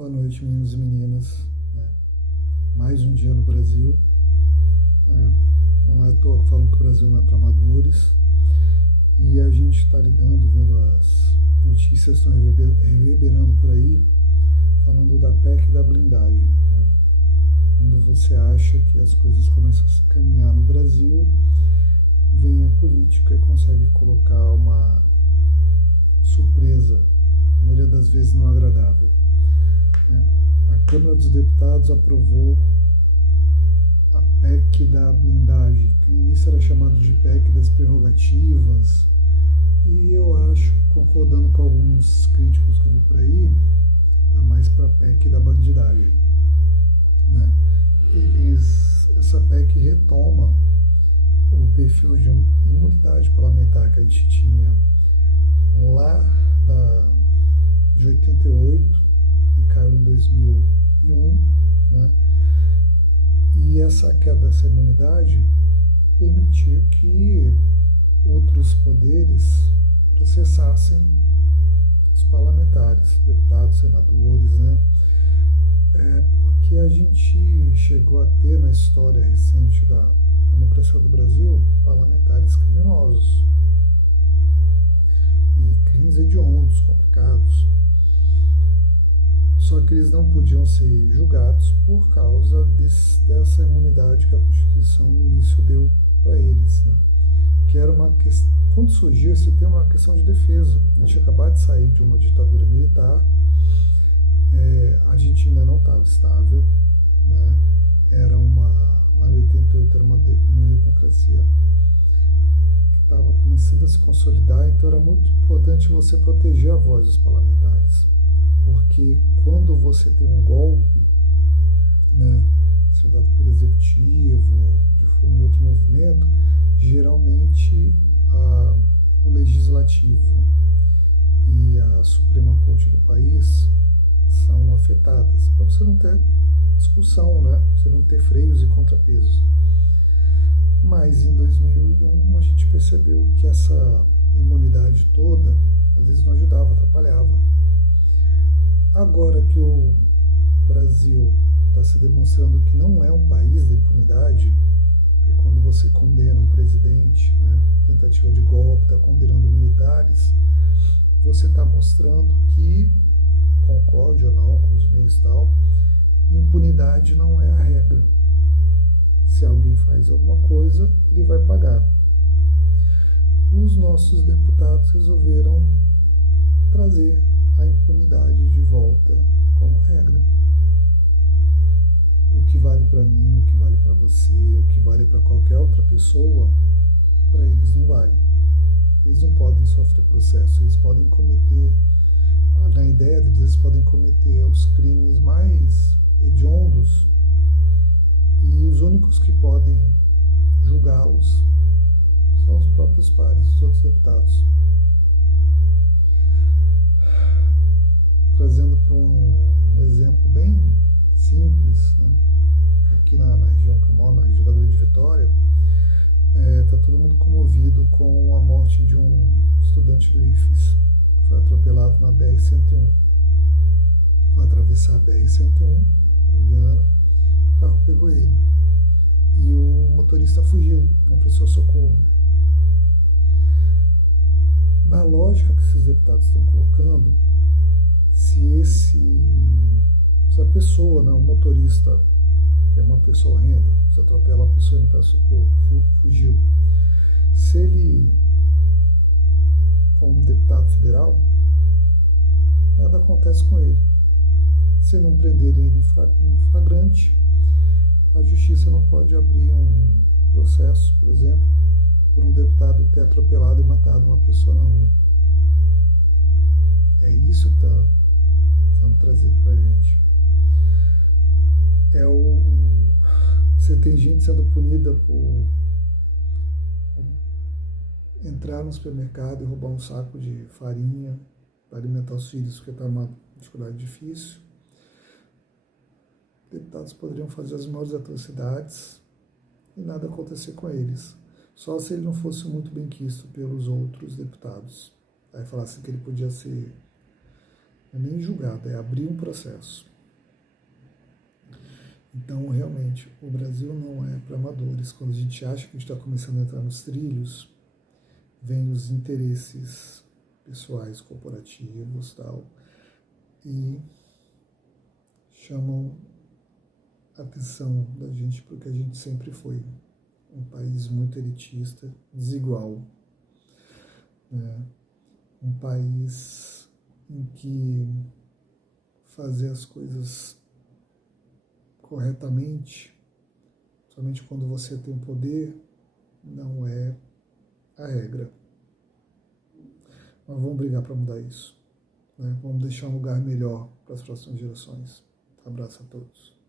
Boa noite, meninos e meninas. Mais um dia no Brasil. Não é à toa que falam que o Brasil não é para amadores. E a gente está lidando, vendo as notícias estão reverberando por aí, falando da PEC e da blindagem. Quando você acha que as coisas começam a se caminhar no Brasil, vem a política e consegue colocar uma surpresa, a maioria das vezes não agradável. A Câmara dos Deputados aprovou a PEC da blindagem, que no início era chamado de PEC das prerrogativas, e eu acho, concordando com alguns críticos que eu vi por aí, está mais para a PEC da bandidagem. Essa PEC retoma o perfil de imunidade parlamentar que a gente tinha lá de 88 e caiu em 2001, E essa queda dessa imunidade permitiu que outros poderes processassem os parlamentares, deputados, senadores, porque a gente chegou a ter na história recente da democracia do Brasil parlamentares criminosos e crimes hediondos, complicados. Só que eles não podiam ser julgados por causa dessa imunidade que a Constituição no início deu para eles. Que era uma questão, quando surgiu esse tema, uma questão de defesa. A gente acabou de sair de uma ditadura militar, a gente ainda não estava estável, lá em 88 era uma democracia que estava começando a se consolidar, então era muito importante você proteger a voz dos parlamentares. Porque quando você tem um golpe, se é dado pelo executivo, de for em outro movimento, geralmente o legislativo e a Suprema Corte do país são afetadas, para você não ter discussão, você não ter freios e contrapesos. Mas em 2001 a gente percebeu que essa imunidade toda às vezes não ajudava, atrapalhava. Agora que o Brasil está se demonstrando que não é um país da impunidade, porque quando você condena um presidente, tentativa de golpe, está condenando militares, você está mostrando que, concorde ou não com os meios e tal, impunidade não é a regra. Se alguém faz alguma coisa, ele vai pagar. Os nossos deputados resolveram trazer a impunidade de volta como regra. O que vale para mim, o que vale para você, o que vale para qualquer outra pessoa, para eles não vale. Eles não podem sofrer processo, eles podem cometer, na ideia deles, eles podem cometer os crimes mais hediondos e os únicos que podem julgá-los são os próprios pares, os outros deputados. Trazendo para um exemplo bem simples, aqui na região que eu moro, na região da Grande Vitória, está todo mundo comovido com a morte de um estudante do IFES, que foi atropelado na BR-101. Foi atravessar a BR-101, em Viana, o carro pegou ele. E o motorista fugiu, não prestou socorro. Na lógica que esses deputados estão colocando, se a pessoa, o motorista, que é uma pessoa horrenda, se atropela a pessoa e não presta socorro, fugiu. Se ele for um deputado federal, nada acontece com ele. Se não prenderem ele em flagrante, a justiça não pode abrir um processo, por exemplo, por um deputado ter atropelado e matado uma pessoa na rua. É isso que está sendo trazido para a gente. Você tem gente sendo punida por entrar no supermercado e roubar um saco de farinha para alimentar os filhos, porque está numa dificuldade difícil. Deputados poderiam fazer as maiores atrocidades e nada acontecer com eles. Só se ele não fosse muito bem quisto pelos outros deputados. Aí falasse que ele podia ser Não é nem julgado, é abrir um processo. Então, realmente, o Brasil não é para amadores. Quando a gente acha que a gente está começando a entrar nos trilhos, vem os interesses pessoais, corporativos, tal, e chamam a atenção da gente porque a gente sempre foi um país muito elitista, desigual, né? Um país em que fazer as coisas corretamente, somente quando você tem o poder, não é a regra. Mas vamos brigar para mudar isso, né? Vamos deixar um lugar melhor para as próximas gerações. Abraço a todos.